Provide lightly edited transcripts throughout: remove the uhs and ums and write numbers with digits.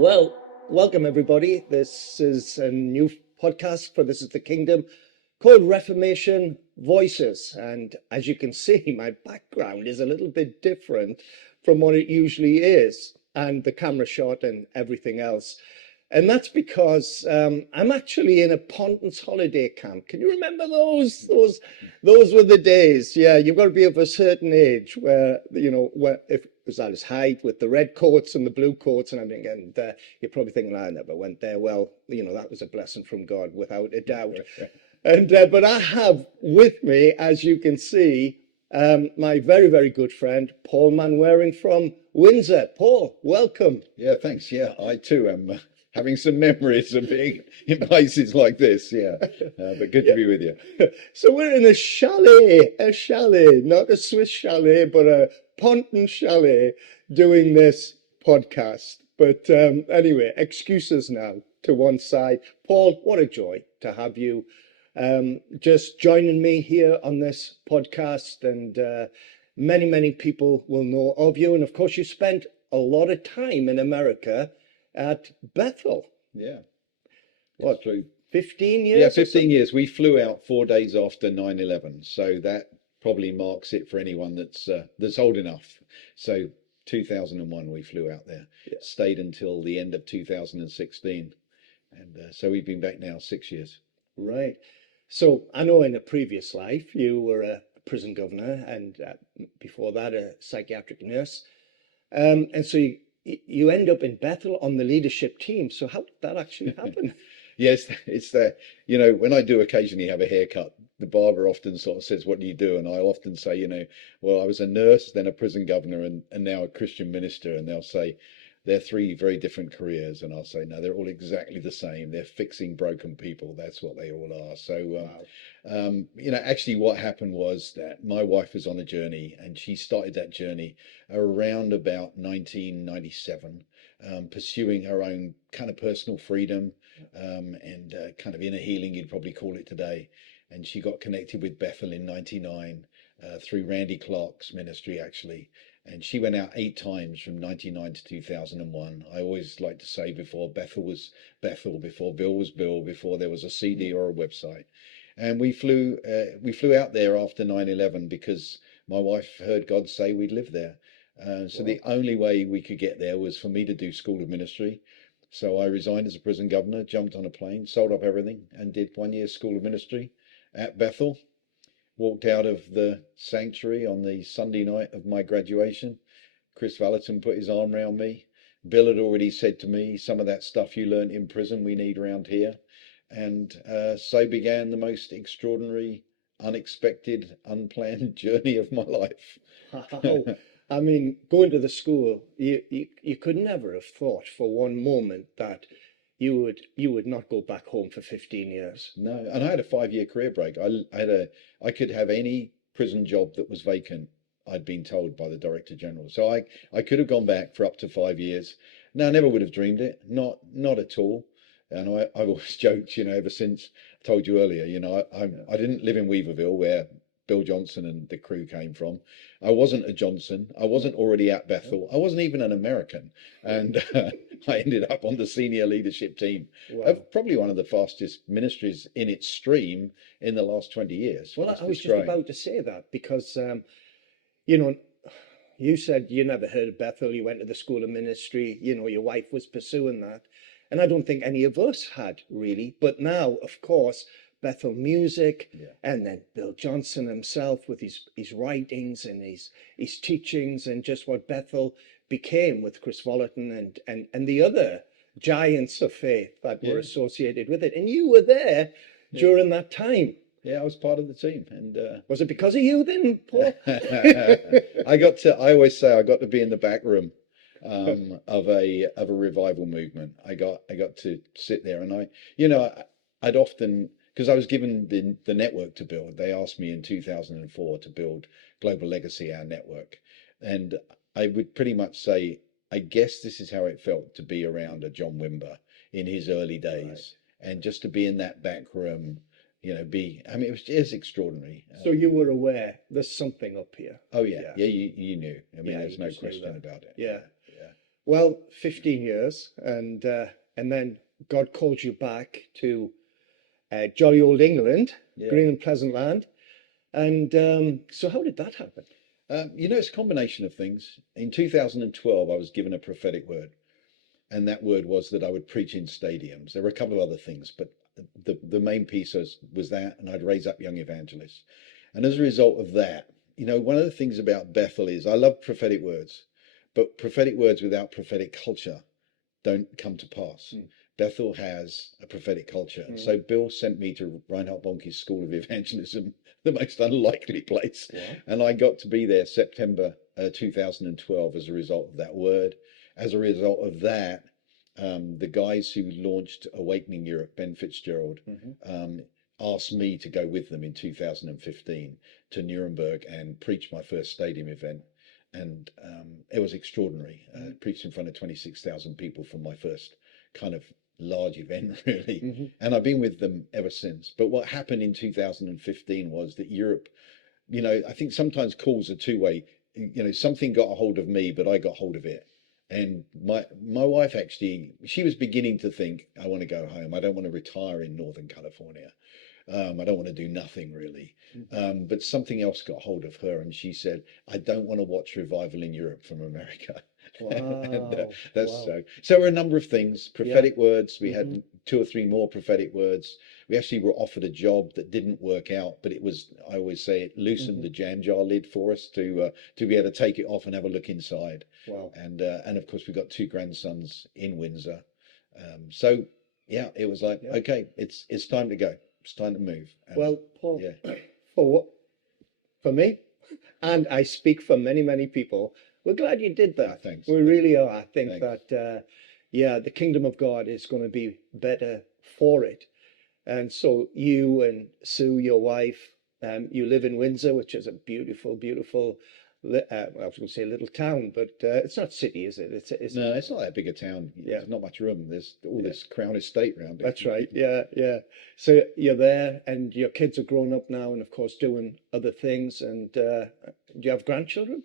Well, welcome everybody. This is a new podcast for This is the Kingdom called Reformation Voices. And as you can see, my background is a little bit different from what it usually is, and the camera shot and everything else. And that's because I'm actually in a Pontins holiday camp. Can you remember those? Those were the days. Yeah, you've got to be of a certain age where, where if it was at its height with the red coats and the blue coats and everything. And you're probably thinking, I never went there. Well, that was a blessing from God, without a doubt. And but I have with me, as you can see, my very, very good friend, Paul Manwaring from Windsor. Paul, welcome. Yeah, thanks. Yeah, I too am having some memories of being in places like this. Yeah, but good to be with you. So we're in a chalet, not a Swiss chalet, but a Ponton chalet doing this podcast. But anyway, excuses now to one side. Paul, what a joy to have you just joining me here on this podcast. And many, many people will know of you. And of course, you spent a lot of time in America at Bethel. Yeah. What, 15 years? Yeah, 15 years. We flew out 4 days after 9/11. So that probably marks it for anyone that's old enough. So 2001, we flew out there, stayed until the end of 2016. And so we've been back now 6 years. Right. So I know in a previous life, you were a prison governor and before that, a psychiatric nurse. And so you end up in Bethel on the leadership team. So how did that actually happen? Yes, it's that, when I do occasionally have a haircut, the barber often sort of says, what do you do? And I often say, well, I was a nurse, then a prison governor, and now a Christian minister. And they'll say, they're three very different careers. And I'll say, no, they're all exactly the same. They're fixing broken people. That's what they all are. So, actually what happened was that my wife was on a journey, and she started that journey around about 1997, pursuing her own kind of personal freedom and kind of inner healing, you'd probably call it today. And she got connected with Bethel in 99 through Randy Clark's ministry, actually. And she went out 8 times from 99 to 2001. I always like to say, before Bethel was Bethel, before Bill was Bill, before there was a CD or a website. And we flew out there after 9/11 because my wife heard God say we'd live there. So the only way we could get there was for me to do school of ministry. So I resigned as a prison governor, jumped on a plane, sold up everything, and did 1 year school of ministry at Bethel. Walked out of the sanctuary on the Sunday night of my graduation. Chris Valentin put his arm around me. Bill had already said to me, some of that stuff you learned in prison we need around here. And so began the most extraordinary, unexpected, unplanned journey of my life. Wow. I mean, going to the school, you could never have thought for one moment that you would not go back home for 15 years. No, and I had a 5-year career break. I could have any prison job that was vacant, I'd been told by the Director General. So I could have gone back for up to 5 years. No, I never would have dreamed it. Not at all. And I've always joked, ever since I told you earlier, I didn't live in Weaverville where Bill Johnson and the crew came from. I wasn't a Johnson. I wasn't already at Bethel. I wasn't even an American. And I ended up on the senior leadership team of probably one of the fastest ministries in its stream in the last 20 years. Well, I was just about to say that because, you said you never heard of Bethel. You went to the school of ministry. Your wife was pursuing that. And I don't think any of us had really. But now, of course, Bethel Music, and then Bill Johnson himself with his writings and his teachings, and just what Bethel became with Chris Valentin and the other giants of faith that were associated with it. And you were there during that time. Yeah, I was part of the team. And was it because of you then, Paul? I always say I got to be in the back room of a revival movement. I got to sit there, and I'd often, because I was given the network to build. They asked me in 2004 to build Global Legacy, our network. And I would pretty much say, I guess this is how it felt to be around a John Wimber in his early days. Right. And just to be in that back room, it was extraordinary. So you were aware there's something up here. Oh, yeah. Yeah, you knew. There's no question about it. Yeah. Well, 15 years, and then God calls you back to jolly old England, Yeah. green and pleasant land. And so, how did that happen? It's a combination of things. In 2012, I was given a prophetic word, and that word was that I would preach in stadiums. There were a couple of other things, but the main piece was that, and I'd raise up young evangelists. And as a result of that, one of the things about Bethel is I love prophetic words, but prophetic words without prophetic culture don't come to pass. Mm. Bethel has a prophetic culture. Mm. So Bill sent me to Reinhard Bonnke's School of Evangelism, the most unlikely place. Wow. And I got to be there September 2012 as a result of that word. As a result of that, the guys who launched Awakening Europe, Ben Fitzgerald, asked me to go with them in 2015 to Nuremberg and preach my first stadium event. And it was extraordinary. Preached in front of 26,000 people for my first kind of large event, really. And I've been with them ever since. But what happened in 2015 was that Europe, I think sometimes calls are two-way. Something got a hold of me, but I got hold of it. And my wife actually, she was beginning to think, I want to go home. I don't want to retire in Northern California. I don't want to do nothing really. But something else got hold of her, and she said, I don't want to watch revival in Europe from America. Wow. And that's Wow. so there were a number of things, prophetic words. We had 2 or 3 more prophetic words. We actually were offered a job that didn't work out, but it was, I always say, it loosened the jam jar lid for us to be able to take it off and have a look inside. Wow. And of course we got 2 grandsons in Windsor. So yeah, it was like, okay, it's time to go. It's time to move. Well, Paul, yeah. for me, and I speak for many, many people, we're glad you did that. Thanks. We really are. I think Thanks. that, the kingdom of God is going to be better for it. And so you and Sue, your wife, you live in Windsor, which is a beautiful, beautiful, I was going to say little town, but it's not city, is it? No, it's not that big a town. There's not much room. There's all this Crown Estate around it. That's right. Yeah, yeah. So you're there, and your kids are grown up now, and of course doing other things. And do you have grandchildren?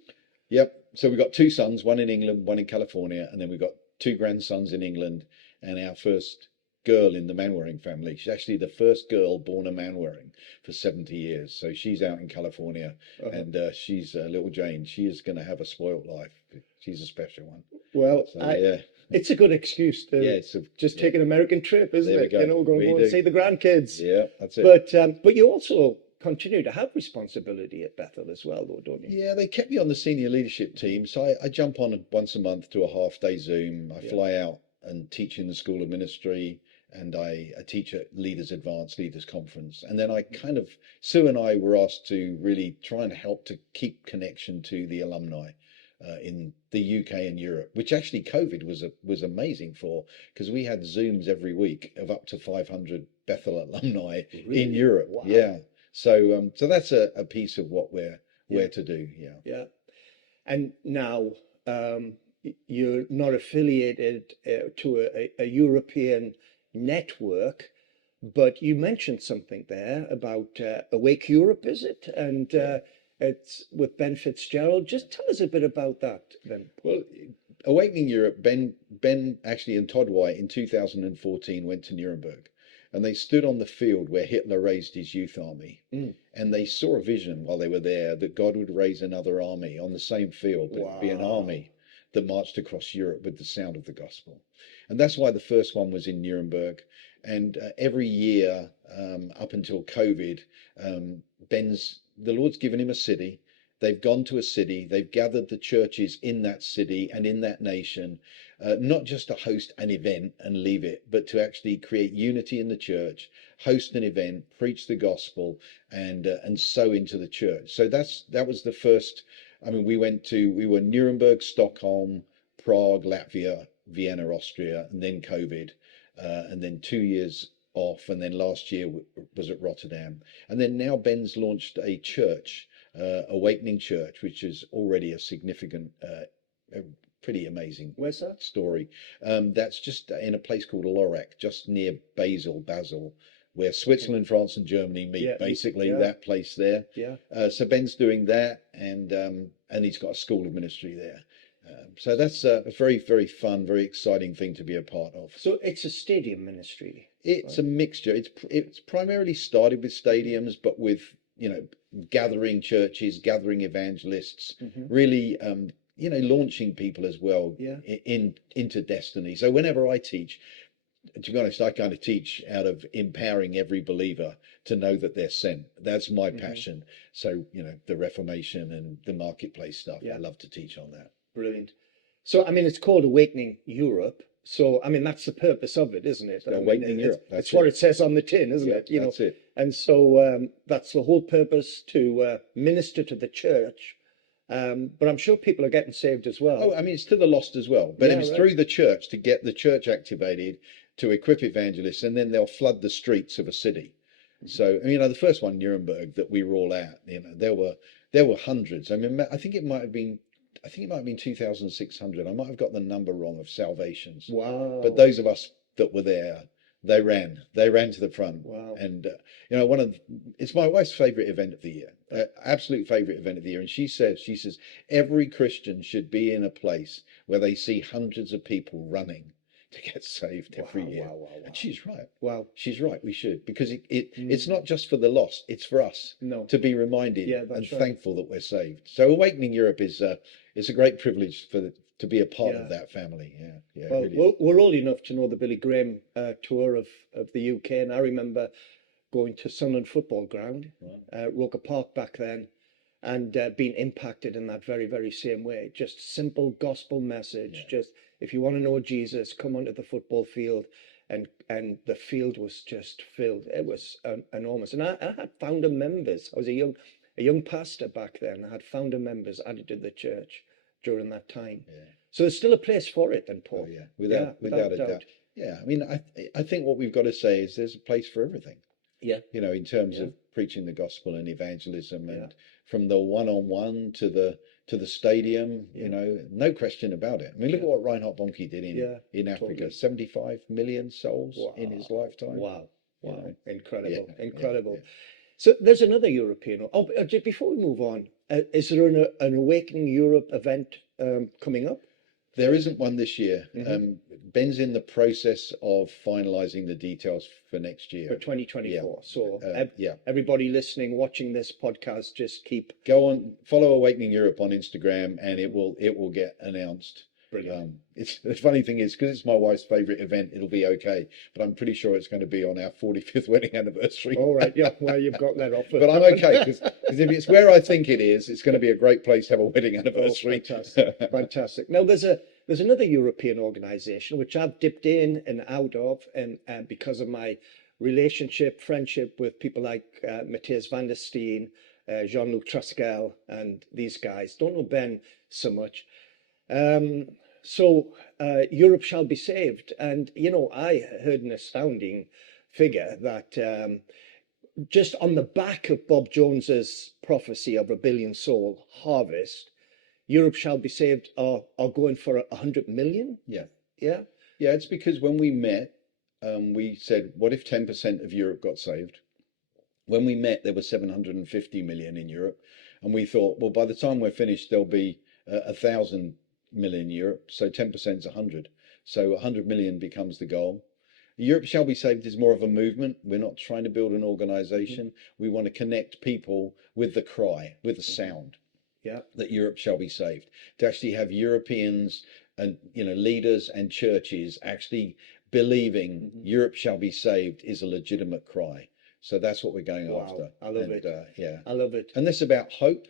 Yep. So we've got 2 sons, one in England, one in California, and then we've got 2 grandsons in England, and our first girl in the Manwaring family. She's actually the first girl born a Manwaring for 70 years. So she's out in California, and she's little Jane. She is going to have a spoilt life. She's a special one. Well, So, it's a good excuse to just take an American trip, isn't it? There we go. Go and see the grandkids. Yeah, that's it. But you also continue to have responsibility at Bethel as well, though, don't you? Yeah, they kept me on the senior leadership team, so I jump on once a month to a half-day Zoom. I fly out and teach in the School of Ministry, and I teach at Advanced Leaders Conference. And then Sue and I were asked to really try and help to keep connection to the alumni in the UK and Europe, which actually COVID was amazing for, because we had Zooms every week of up to 500 Bethel alumni in Europe. Wow. Yeah. So that's a piece of what we're to do. Yeah. Yeah. And now you're not affiliated to a European network, but you mentioned something there about Awake Europe, is it? And it's with Ben Fitzgerald. Just tell us a bit about that then. Well, Awakening Europe, Ben actually and Todd White in 2014 went to Nuremberg, and they stood on the field where Hitler raised his youth army. And they saw a vision while they were there that God would raise another army on the same field, but it'd be an army that marched across Europe with the sound of the gospel. And that's why the first one was in Nuremberg. And every year up until COVID, the Lord's given him a city. They've gone to a city. They've gathered the churches in that city and in that nation, not just to host an event and leave it, but to actually create unity in the church, host an event, preach the gospel, and sow into the church. So that was the first. I mean, we were Nuremberg, Stockholm, Prague, Latvia, Vienna, Austria, and then COVID, and then 2 years off, and then last year was at Rotterdam, and then now Ben's launched a church, Awakening Church, which is already a significant, pretty amazing Where's that? story. That's just in a place called Lorach, just near Basel, where Switzerland, France, and Germany meet. Basically, that place there. Yeah. So Ben's doing that, and he's got a school of ministry there. So that's a very, very fun, very exciting thing to be a part of. So it's a stadium ministry. It's a mixture. It's primarily started with stadiums, but with, you know, gathering churches, gathering evangelists, really, you know, launching people as well Yeah. into destiny. So whenever I teach, to be honest, I kind of teach out of empowering every believer to know that they're sent. That's my passion. So, you know, the Reformation and the marketplace stuff, I love to teach on that. Brilliant. So, I mean, it's called Awakening Europe. So, I mean, that's the purpose of it, isn't it? Awakening Europe. That's what it says on the tin, isn't it? You that's know, it. and so that's the whole purpose, to minister to the church. But I'm sure people are getting saved as well. Oh, I mean, it's to the lost as well, but Yeah, it was right. through the church to get the church activated, to equip evangelists, and then they'll flood the streets of a city. So, you know, the first one, Nuremberg, that we were all at, you know, there were hundreds. I mean, I think it might have been 2,600. I might have got the number wrong of salvations. Wow. But those of us that were there, they ran to the front. Wow. And, you know, it's my wife's favorite event of the year, absolute favorite event of the year. And she says, every Christian should be in a place where they see hundreds of people running to get saved every year. Wow. And she's right. Wow. She's right. We should, because it's not just for the lost. It's for us to be reminded and thankful that we're saved. So Awakening Europe is a great privilege to be a part of that family. Yeah. Well, really we're old enough to know the Billy Graham tour of the UK, and I remember going to Sunderland Football Ground, Roker Park back then, and being impacted in that very, very same way. Just simple gospel message. Just, if you want to know Jesus, come onto the football field, and the field was just filled. It was enormous. And I had founder members. I was a young pastor back then. I had founder members added to the church during that time. So there's still a place for it then, Paul. Oh, without a doubt. Yeah, I mean, I think what we've got to say is there's a place for everything. Yeah. You know, in terms of preaching the gospel and evangelism, and from the one-on-one to the stadium, you know, no question about it. I mean, look at what Reinhard Bonnke did in Africa. Totally. 75 million souls in his lifetime. Wow. You know? Incredible. Yeah. So there's another European. Oh, just before we move on, is there an Awakening Europe event coming up? There isn't one this year. Ben's in the process of finalising the details for next year. For 2024. So everybody listening, watching this podcast, just go on, follow Awakening Europe on Instagram, and it will get announced. Brilliant. The funny thing is, because it's my wife's favourite event, it'll be okay. But I'm pretty sure it's going to be on our 45th wedding anniversary. All right, yeah. Well, you've got that off. But I'm okay, because if it's where I think it is, it's going to be a great place to have a wedding anniversary. Oh, fantastic, fantastic. Now there's another European organisation which I've dipped in and out of, and because of my friendship with people like Matthias van der Steen, Jean-Luc Traskel, and these guys. Don't know Ben so much. So Europe shall be saved. And, you know, I heard an astounding figure that just on the back of Bob Jones's prophecy of a billion soul harvest, Europe shall be saved are going for 100 million. Yeah. It's because when we met, we said, what if 10% of Europe got saved? When we met, there were 750 million in Europe, and we thought, well, by the time we're finished, there'll be 1,000 million in Europe, so 10% is 100, so 100 million becomes the goal. Europe shall be saved is more of a movement. We're not trying to build an organization. We want to connect people with the cry, with the sound, that Europe shall be saved, to actually have Europeans and, you know, leaders and churches actually believing Europe shall be saved is a legitimate cry. So that's what we're going after. I love it. I love it. And this is about hope,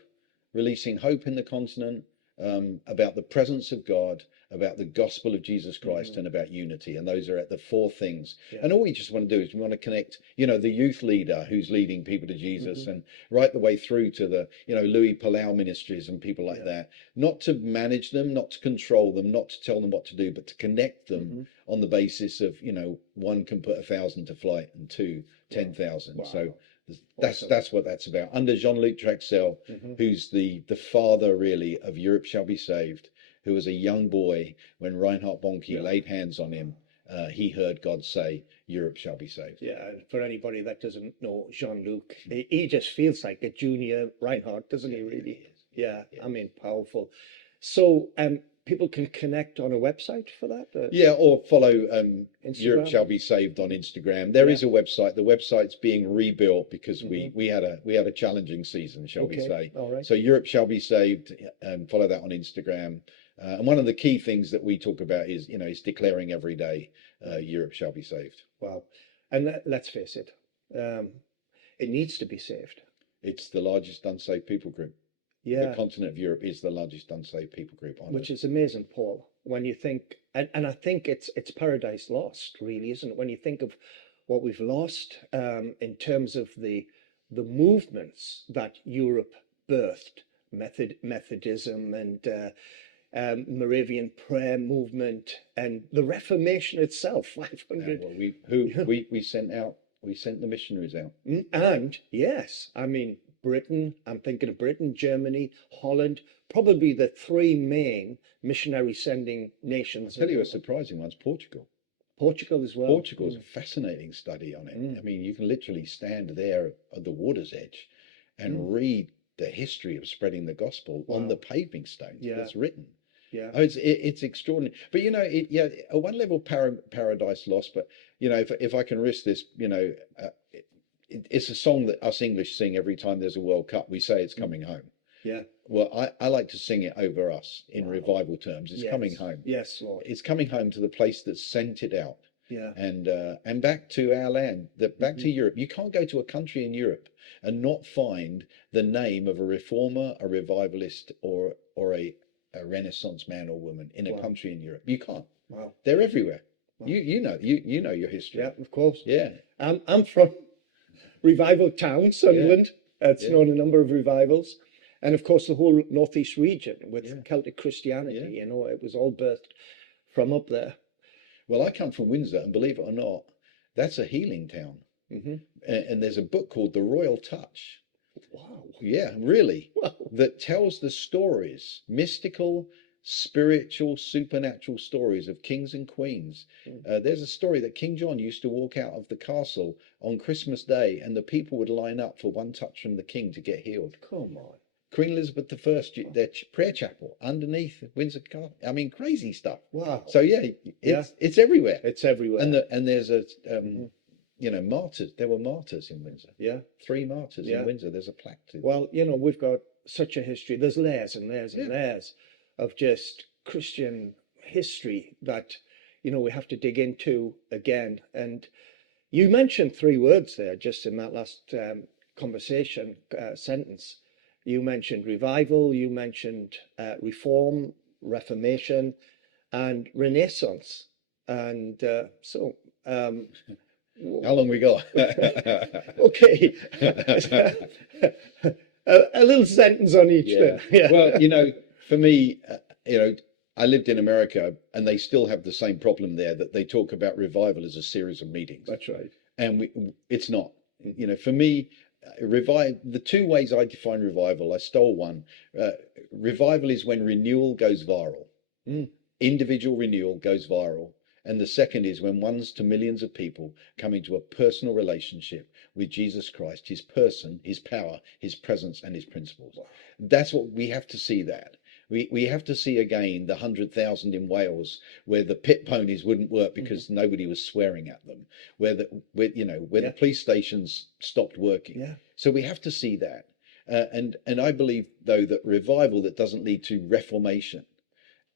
releasing hope in the continent, about the presence of God, about the gospel of Jesus Christ, and about unity. And those are at the four things. And all we just want to do is we want to connect, you know, the youth leader who's leading people to Jesus, and right the way through to the, you know, Louis Palau ministries and people like that. Not to manage them, not to control them, not to tell them what to do, but to connect them on the basis of, you know, one can put 1,000 to flight, and two, 10,000. So that's what that's about. Under Jean-Luc Traskel, who's the father really of Europe Shall Be Saved, who was a young boy when Reinhard Bonnke laid hands on him. He heard God say, Europe shall be saved. Yeah, and for anybody that doesn't know Jean-Luc, he just feels like a junior Reinhard, doesn't he really? Yeah, I mean, powerful. So people can connect on a website for that? Yeah, or follow Europe Instagram? Shall Be Saved on Instagram. There is a website. The website's being rebuilt because we had a challenging season, shall we say. All right. So Europe Shall Be Saved, follow that on Instagram. And one of the key things that we talk about is, is declaring every day, Europe shall be saved. Wow. And let's face it, it needs to be saved. It's the largest unsaved people group. Yeah. The continent of Europe is the largest unsaved people group on Which earth. is amazing, Paul, when you think, and I think it's paradise lost, really, isn't it? When you think of what we've lost in terms of the movements that Europe birthed, Methodism and Moravian prayer movement and the Reformation itself, 500. Well, we sent the missionaries out. And yes, I mean, Britain, I'm thinking of Britain, Germany, Holland, probably the three main missionary sending nations. I'll tell you a surprising one's Portugal. Portugal as well. Portugal is a fascinating study on it. I mean, you can literally stand there at the water's edge and read the history of spreading the gospel on the paving stones that's written. Yeah. Oh, it's extraordinary. But at one level, paradise lost. But if I can risk this, it's a song that us English sing every time there's a World Cup. We say it's coming home. Yeah. Well, I like to sing it over us in revival terms. It's coming home. Yes, Lord. It's coming home to the place that sent it out. Yeah. And back to our land, back to Europe. You can't go to a country in Europe and not find the name of a reformer, a revivalist, or a Renaissance man or woman in a country in Europe. You can't. Wow. They're everywhere. Wow. You know your history. Yeah, of course. Yeah. I'm from Revival Town, Sunderland. It's known a number of revivals. And of course, the whole northeast region with Celtic Christianity, it was all birthed from up there. Well, I come from Windsor, and believe it or not, that's a healing town. And there's a book called The Royal Touch. Wow. Yeah, really. Wow. That tells the stories, mystical, spiritual, supernatural stories of kings and queens. There's a story that King John used to walk out of the castle on Christmas Day, and the people would line up for one touch from the king to get healed. Come on. Queen Elizabeth I, their prayer chapel underneath Windsor Castle. I mean, crazy stuff. Wow. So it's everywhere. It's everywhere. And there's a martyrs. There were martyrs in Windsor. Yeah. 3 martyrs in Windsor. There's a plaque to them. Well, we've got such a history. There's layers and layers and layers of just Christian history that we have to dig into again. And you mentioned 3 words there just in that last conversation sentence. You mentioned revival, you mentioned reform, Reformation, and Renaissance. And how long we got? Okay. a little sentence on each then. Yeah. Well, for me, I lived in America, and they still have the same problem there, that they talk about revival as a series of meetings. That's right. And it's not. For me, the 2 ways I define revival, I stole one. Revival is when renewal goes viral. Individual renewal goes viral. And the second is when ones to millions of people come into a personal relationship with Jesus Christ, his person, his power, his presence, and his principles. That's what we have to see that. We have to see again the 100,000 in Wales where the pit ponies wouldn't work because nobody was swearing at them, where the police stations stopped working. Yeah. So we have to see that. And I believe, though, that revival that doesn't lead to reformation,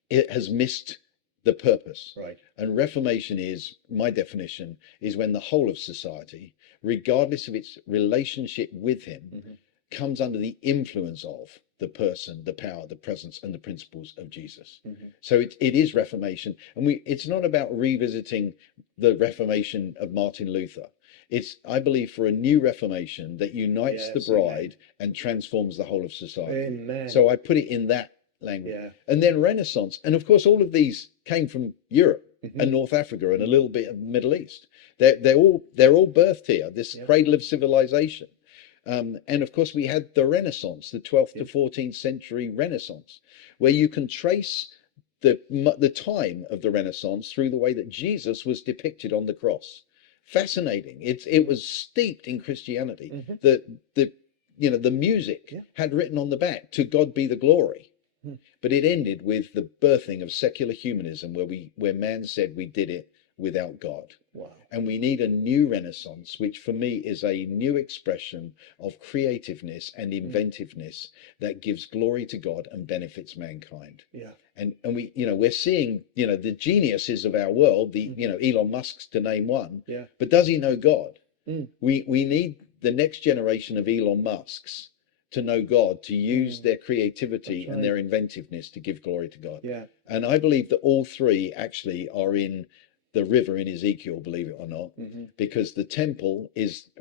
it has missed the purpose. Right. And reformation is, my definition, is when the whole of society, regardless of its relationship with him, comes under the influence of the person, the power, the presence, and the principles of Jesus. So it is reformation. And it's not about revisiting the Reformation of Martin Luther. It's, I believe, for a new reformation that unites the bride and transforms the whole of society. Amen. So I put it in that language. Yeah. And then Renaissance. And of course, all of these came from Europe and North Africa and a little bit of the Middle East. They're all birthed here, this cradle of civilization. And of course, we had the Renaissance, the 12th to 14th century Renaissance, where you can trace the time of the Renaissance through the way that Jesus was depicted on the cross. Fascinating. It was steeped in Christianity. The music had written on the back, "To God be the glory." But it ended with the birthing of secular humanism, where man said we did it without God. Wow. And we need a new renaissance, which for me is a new expression of creativeness and inventiveness that gives glory to God and benefits mankind. Yeah. And we, we're seeing, the geniuses of our world, Elon Musk's to name one. Yeah. But does he know God? Mm. We need the next generation of Elon Musks to know God, to use their creativity and their inventiveness to give glory to God. Yeah. And I believe that all three actually are in the river in Ezekiel, believe it or not, because the temple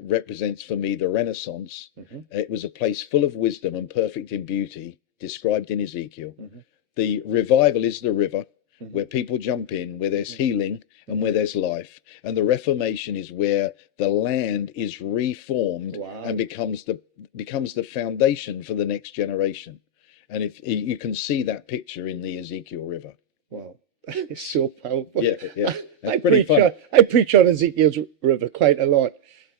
represents for me the Renaissance. It was a place full of wisdom and perfect in beauty, described in Ezekiel. The revival is the river, where people jump in, where there's healing and where there's life. And the Reformation is where the land is reformed and becomes the foundation for the next generation. And if you can see that picture in the Ezekiel River. Wow. It's so powerful. Yeah. I preach on Ezekiel's River quite a lot.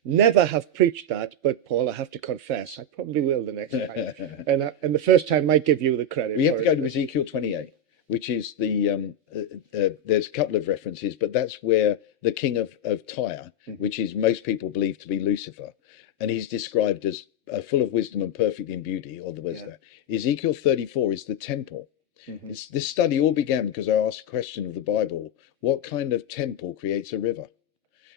Never have preached that, but Paul, I have to confess, I probably will the next time. and the first time might give you the credit. We have to go to Ezekiel 28, which is there's a couple of references, but that's where the king of Tyre, which is most people believe to be Lucifer, and he's described as full of wisdom and perfect in beauty, or the words there. Ezekiel 34 is the temple. This study all began because I asked a question of the Bible: what kind of temple creates a river?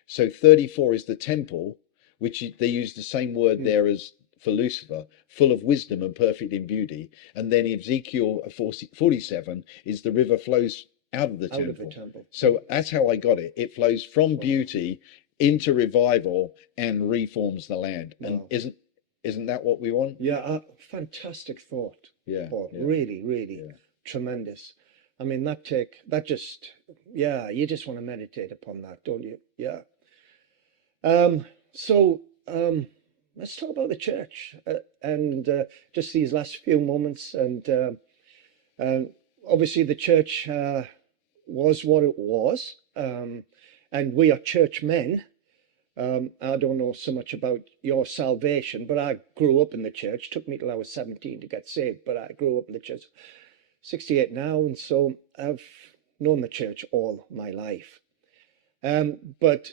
So 34 is the temple, which they use the same word there as for Lucifer, full of wisdom and perfect in beauty. And then Ezekiel 47 is the river flows out of the temple. So that's how I got it. It flows from beauty into revival and reforms the land. And isn't that what we want? Yeah, fantastic thought. Yeah, Paul. Really tremendous. I mean, you just want to meditate upon that, don't you? Yeah. So let's talk about the church and just these last few moments. And obviously the church was what it was, and we are churchmen. I don't know so much about your salvation, but I grew up in the church. It took me till I was 17 to get saved, but I grew up in the church. 68 now, and so I've known the church all my life. But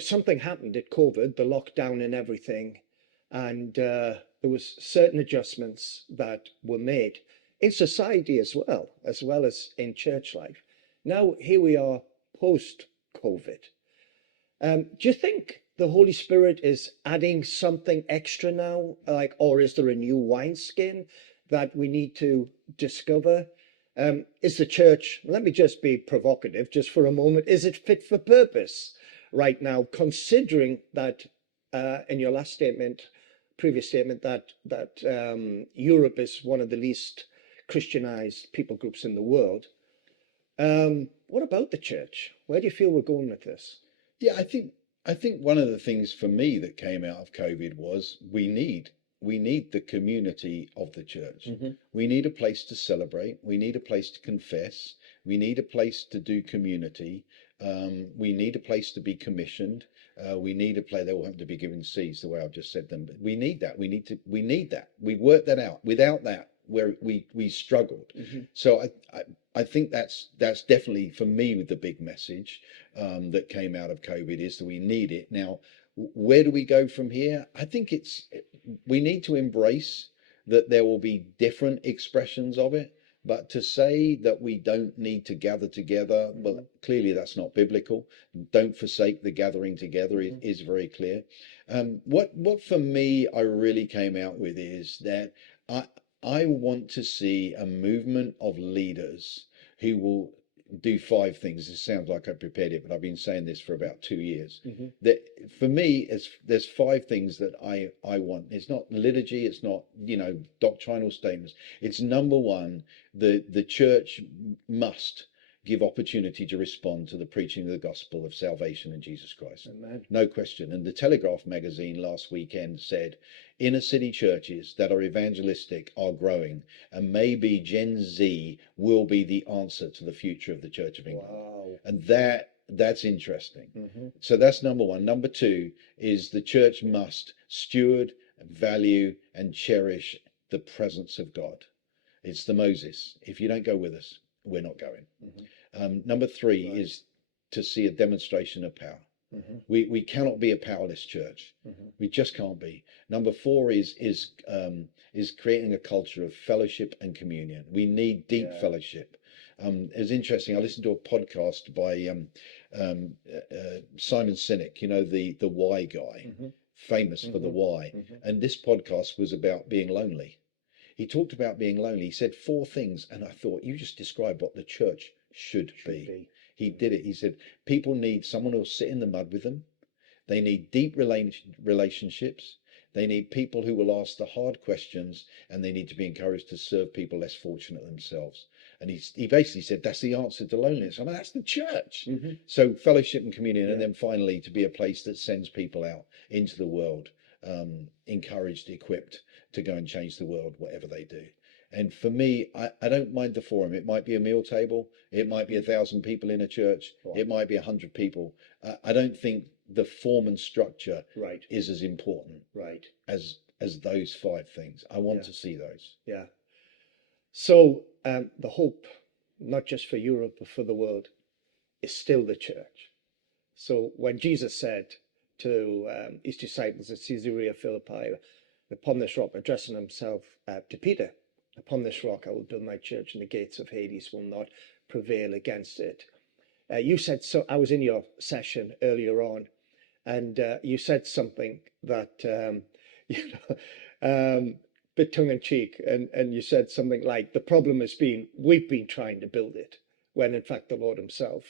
something happened at COVID, the lockdown and everything, and there was certain adjustments that were made in society as well as in church life. Now here we are post-COVID. Do you think the Holy Spirit is adding something extra now, or is there a new wineskin that we need to discover? Is the church, let me just be provocative just for a moment, is it fit for purpose right now, considering that in your previous statement, that Europe is one of the least Christianized people groups in the world? What about the church? Where do you feel we're going with this? Yeah, I think one of the things for me that came out of COVID was we need the community of the church. We need a place to celebrate. We need a place to confess. We need a place to do community. We need a place to be commissioned. We need a place. They all have to be given C's the way I've just said them. But we need that. We need that. We worked that out. Without that, we struggled. So I think that's definitely for me the big message that came out of COVID is that we need it. Now, where do we go from here? I think we need to embrace that there will be different expressions of it, but to say that we don't need to gather together, well, clearly that's not biblical. Don't forsake the gathering together is very clear. What for me I really came out with is that I want to see a movement of leaders who will do 5 things. It sounds like I prepared it, but I've been saying this for about 2 years. That for me, there's 5 things that I want. It's not liturgy. It's not, doctrinal statements. It's number 1, the church must give opportunity to respond to the preaching of the gospel of salvation in Jesus Christ. Amen. No question. And the Telegraph magazine last weekend said, inner city churches that are evangelistic are growing, and maybe Gen Z will be the answer to the future of the Church of England. Wow. And that's interesting. So that's number 1. Number 2 is the church must steward, value, and cherish the presence of God. It's the Moses. If you don't go with us, we're not going. Number three is to see a demonstration of power. We cannot be a powerless church. We just can't be. Number four is creating a culture of fellowship and communion. We need deep fellowship. It's interesting. I listened to a podcast by Simon Sinek, you know, the why guy, famous for the why. And this podcast was about being lonely. He talked about being lonely. He said four things, and I thought, you just described what the church should be. He did it. He said people need someone who'll sit in the mud with them. They need deep relationships. They need people who will ask the hard questions, and they need to be encouraged to serve people less fortunate themselves. And he basically said that's the answer to loneliness. I mean, that's the church. So fellowship and communion, and then finally to be a place that sends people out into the world, encouraged, equipped to go and change the world, whatever they do. And for me, I don't mind the forum. It might be a meal table. It might be 1,000 people in a church. It might be 100 people. I don't think the form and structure is as important as those five things. I want to see those. Yeah. So the hope, not just for Europe, but for the world, is still the church. So when Jesus said to his disciples at Caesarea Philippi, upon this rock, addressing himself to Peter, upon this rock I will build my church, and the gates of Hades will not prevail against it. You said, so I was in your session earlier on, and you said something that, bit tongue in cheek, and you said something like, the problem has been, we've been trying to build it, when in fact the Lord himself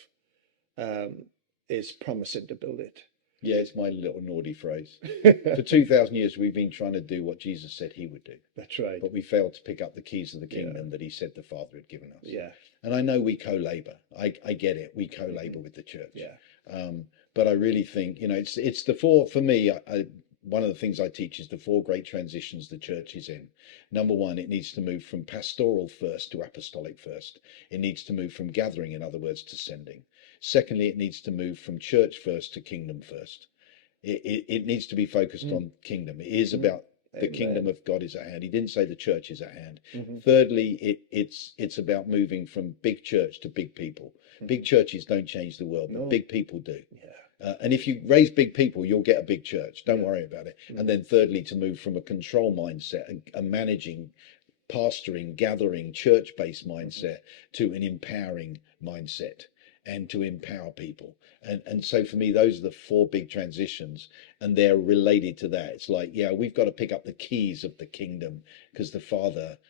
is promising to build it. Yeah, it's my little naughty phrase. For 2,000 years, we've been trying to do what Jesus said he would do. That's right. But we failed to pick up the keys of the kingdom that he said the Father had given us. Yeah. And I know we co-labor. I get it. We co-labor with the church. Yeah. But I really think, you know, it's the four, for me, one of the things I teach is the four great transitions the church is in. Number one, it needs to move from pastoral first to apostolic first. It needs to move from gathering, in other words, to sending. Secondly, it needs to move from church first to kingdom first. It needs to be focused on kingdom. It is about the kingdom of God is at hand. He didn't say the church is at hand. Thirdly, it's about moving from big church to big people. Big churches don't change the world, but big people do. And if you raise big people, you'll get a big church. Don't worry about it. And then thirdly, to move from a control mindset, a managing, pastoring, gathering, church-based mindset to an empowering mindset, and to empower people. And so for me, those are the four big transitions, and they're related to that. It's like, yeah, we've got to pick up the keys of the kingdom, because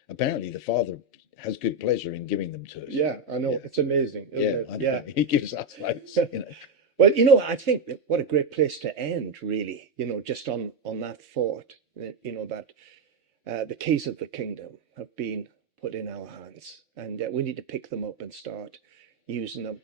apparently the Father has good pleasure in giving them to us. Yeah, I know. It's amazing. I know. He gives us those, you know. Well, I think that what a great place to end, really, just on that thought, that the keys of the kingdom have been put in our hands, and we need to pick them up and start using them.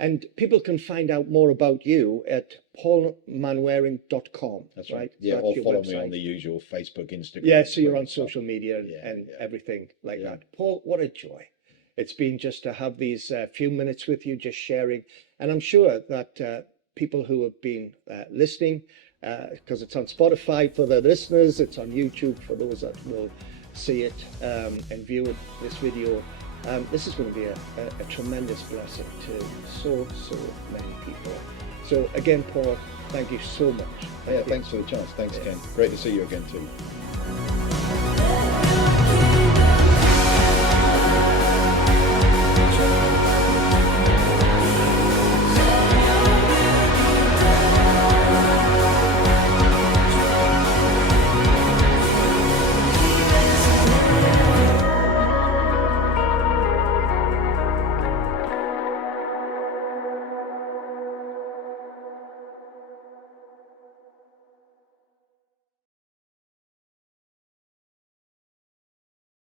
And people can find out more about you at paulmanwaring.com. That's right. Yeah, or follow me on the usual Facebook, Instagram. Yeah, so you're on social media and everything like that. Paul, what a joy. It's been just to have these few minutes with you, just sharing. And I'm sure that people who have been listening, because it's on Spotify for the listeners, it's on YouTube for those that will see it and view this video. This is going to be a tremendous blessing to so many people. So again, Paul, thank you so much. Thanks for the chance. Thanks, Ken. Great to see you again too.